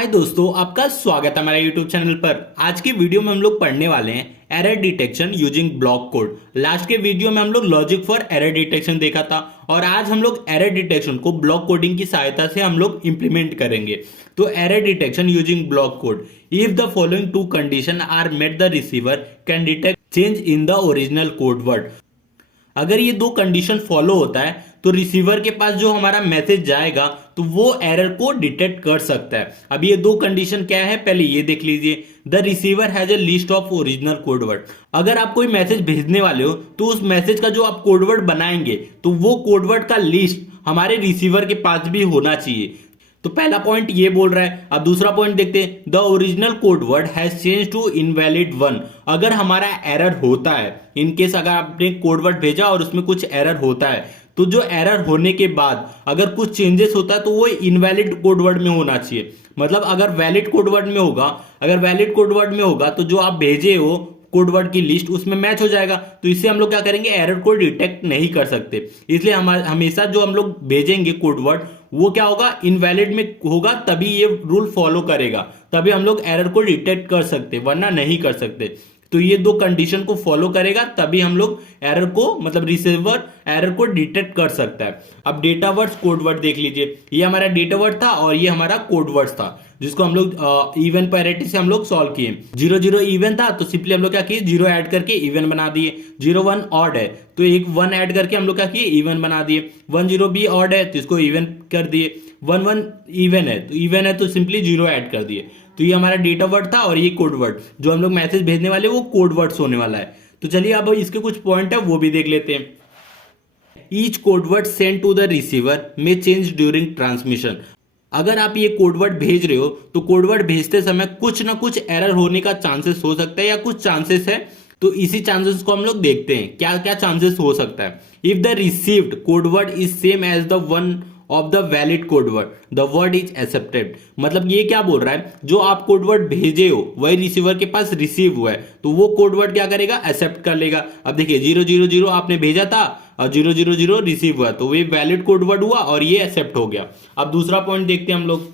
हाय दोस्तों, आपका स्वागत है हमारे यूट्यूब चैनल पर। आज की वीडियो में हम लोग पढ़ने वाले हैं error detection using block code. Last के वीडियो में हम लोग लॉजिक फॉर एरर डिटेक्शन देखा था और आज हम लोग एरर डिटेक्शन को ब्लॉक कोडिंग की सहायता से हम लोग इंप्लीमेंट करेंगे। तो error detection using block code, if the following two condition are met the receiver can detect change in the original code word. अगर ये दो कंडीशन फॉलो होता है तो रिसीवर के पास जो हमारा मैसेज जाएगा तो वो एरर को डिटेक्ट कर सकता है। अब ये दो कंडीशन क्या है, पहले ये देख लीजिए। The receiver has a list of original codeword. अगर आप कोई मैसेज भेजने वाले हो तो उस मैसेज का जो आप कोडवर्ड बनाएंगे तो वो कोडवर्ड का लिस्ट हमारे रिसीवर के पास भी होना चाहिए। तो पहला पॉइंट ये बोल रहा है। अब दूसरा पॉइंट देखते हैं। The original code word has change to invalid one. अगर हमारा एरर होता है, इनकेस अगर आपने कोड वर्ड भेजा और उसमें कुछ एरर होता है तो जो एरर होने के बाद अगर कुछ चेंजेस होता है तो वो इनवैलिड कोड वर्ड में होना चाहिए। मतलब अगर वैलिड कोड वर्ड में होगा, अगर वैलिड कोड वर्ड में होगा तो जो आप भेजे हो कोडवर्ड की लिस्ट उसमें मैच हो जाएगा। तो इससे हम लोग क्या करेंगे, एरर को डिटेक्ट नहीं कर सकते। इसलिए हमेशा जो हम लोग भेजेंगे कोडवर्ड वो क्या होगा, इनवैलिड में होगा, तभी ये रूल फॉलो करेगा, तभी हम लोग एरर को डिटेक्ट कर सकते, वरना नहीं कर सकते। तो ये दो कंडीशन को फॉलो करेगा तभी हम लोग एरर को, मतलब रिसीवर एरर को डिटेक्ट कर सकता है। अब डेटा वर्ड्स कोड वर्ड देख लीजिए। ये हमारा डेटा वर्ड था और ये हमारा कोड वर्ड था जिसको हम लोग इवन पैरिटी से हम लोग सॉल्व किए। 0 0 इवन था तो सिंपली हम लोग क्या किए, 0 ऐड करके इवन बना दिए। 0 1 ऑड है तो एक 1 ऐड करके हम लोग क्या किए, इवन बना दिए। 1 0 भी ऑड है तो इसको इवन कर दिए। 1 1 इवन है तो सिंपली 0 ऐड कर दिए। तो ये हमारा डेटा वर्ड था और ये कोड वर्ड, जो हम लोग मैसेज भेजने वाले वो कोड वर्ड्स होने वाला है। तो चलिए अब इसके कुछ पॉइंट है वो भी देख लेते हैं। Each code word send to the receiver may change during transmission. अगर आप ये कोडवर्ड भेज रहे हो तो कोडवर्ड भेजते समय कुछ ना कुछ एरर होने का चांसेस हो सकता है या कुछ चांसेस है। तो इसी चांसेस को हम लोग देखते हैं क्या क्या चांसेस हो सकता है। If the received codeword is same as the one of the valid codeword the word is accepted. मतलब ये क्या बोल रहा है, जो आप कोडवर्ड भेजे हो वही रिसीवर के पास रिसीव हुआ है तो वो कोडवर्ड क्या करेगा, एक्सेप्ट कर लेगा। अब देखिए 0 0 0 आपने भेजा था और 0 0 0 रिसीव हुआ तो ये वैलिड कोडवर्ड हुआ और ये एक्सेप्ट हो गया। अब दूसरा पॉइंट देखते हैं हम लोग।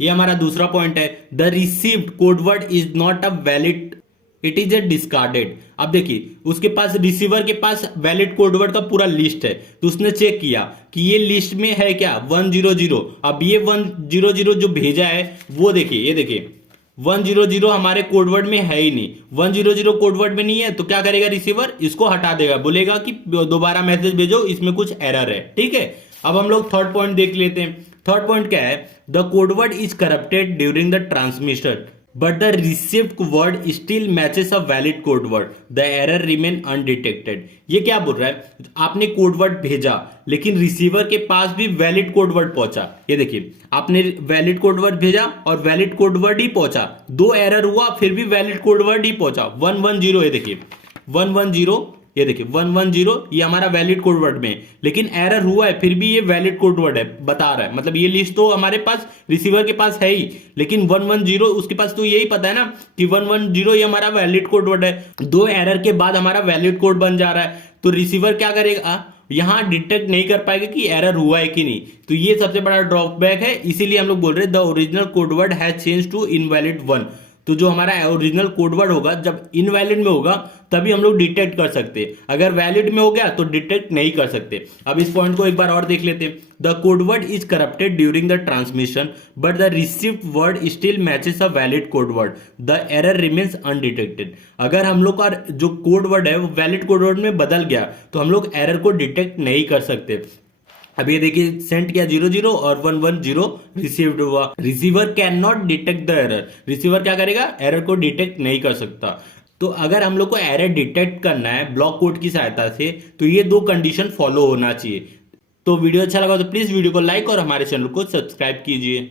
ये हमारा दूसरा पॉइंट है। The received codeword is not a valid, it is a discarded. अब देखिए उसके पास, रिसीवर के पास वैलिड कोडवर्ड का पूरा लिस्ट है तो उसने चेक किया कि ये लिस्ट में है क्या 1 0 0। अब ये 1 0 0 जो भेजा है वो देखिए, ये देखिए 1 0 0 हमारे कोडवर्ड में है ही नहीं। 1 0 0 कोडवर्ड में नहीं है तो क्या करेगा रिसीवर, इसको हटा देगा, बोलेगा कि दोबारा मैसेज भेजो, इसमें कुछ एरर है। ठीक है, अब हम लोग थर्ड पॉइंट देख लेते हैं। थर्ड पॉइंट क्या है, the codeword is corrupted during the transmission but the received word still matches a valid code word, the error remain undetected। ये क्या बोल रहा है, आपने कोड वर्ड भेजा लेकिन रिसीवर के पास भी वैलिड कोड वर्ड पहुंचा। ये देखिए आपने वैलिड कोड वर्ड भेजा और वैलिड कोड वर्ड ही पहुंचा, दो एरर हुआ फिर भी वैलिड कोड वर्ड ही पहुंचा। 1 1 0, ये देखिए 1 1 0, ये देखिए 1 1 0 ये हमारा वैलिड कोड वर्ड में, लेकिन एरर हुआ है फिर भी ये वैलिड कोड वर्ड है बता रहा है। मतलब ये लिस्ट तो हमारे पास रिसीवर के पास है ही, लेकिन 1 1 0 उसके पास तो यही पता है ना कि 1 1 0 ये हमारा वैलिड कोड वर्ड है। दो एरर के बाद हमारा वैलिड कोड बन जा रहा है तो रिसीवर क्या करेगा, यहां डिटेक्ट नहीं कर पाएगा कि एरर हुआ है कि नहीं। तो ये सबसे बड़ा ड्रॉबैक है, इसीलिए हम लोग बोल रहे हैं the original code word has change to invalid one. तो जो हमारा ओरिजिनल कोडवर्ड होगा जब इनवैलिड में होगा तभी हम लोग डिटेक्ट कर सकते, अगर वैलिड में हो गया तो डिटेक्ट नहीं कर सकते। अब इस पॉइंट को एक बार और देख लेते हैं। The codeword is corrupted during the transmission but the received word still matches a valid codeword, the error remains undetected. अगर हम लोग का जो कोडवर्ड है वो वैलिड कोडवर्ड में बदल गया तो हम लोग एरर को डिटेक्ट नहीं कर सकते। अब ये देखिए सेंड किया 0 0 और 1 1 0 रिसीव्ड हुआ। Receiver can not detect the error, receiver क्या करेगा, एरर को डिटेक्ट नहीं कर सकता। तो अगर हम लोग को एरर डिटेक्ट करना है ब्लॉक कोड की सहायता से तो ये दो कंडीशन फॉलो होना चाहिए। तो वीडियो अच्छा लगा तो प्लीज वीडियो को लाइक और हमारे चैनल को सब्सक्राइब कीजिए।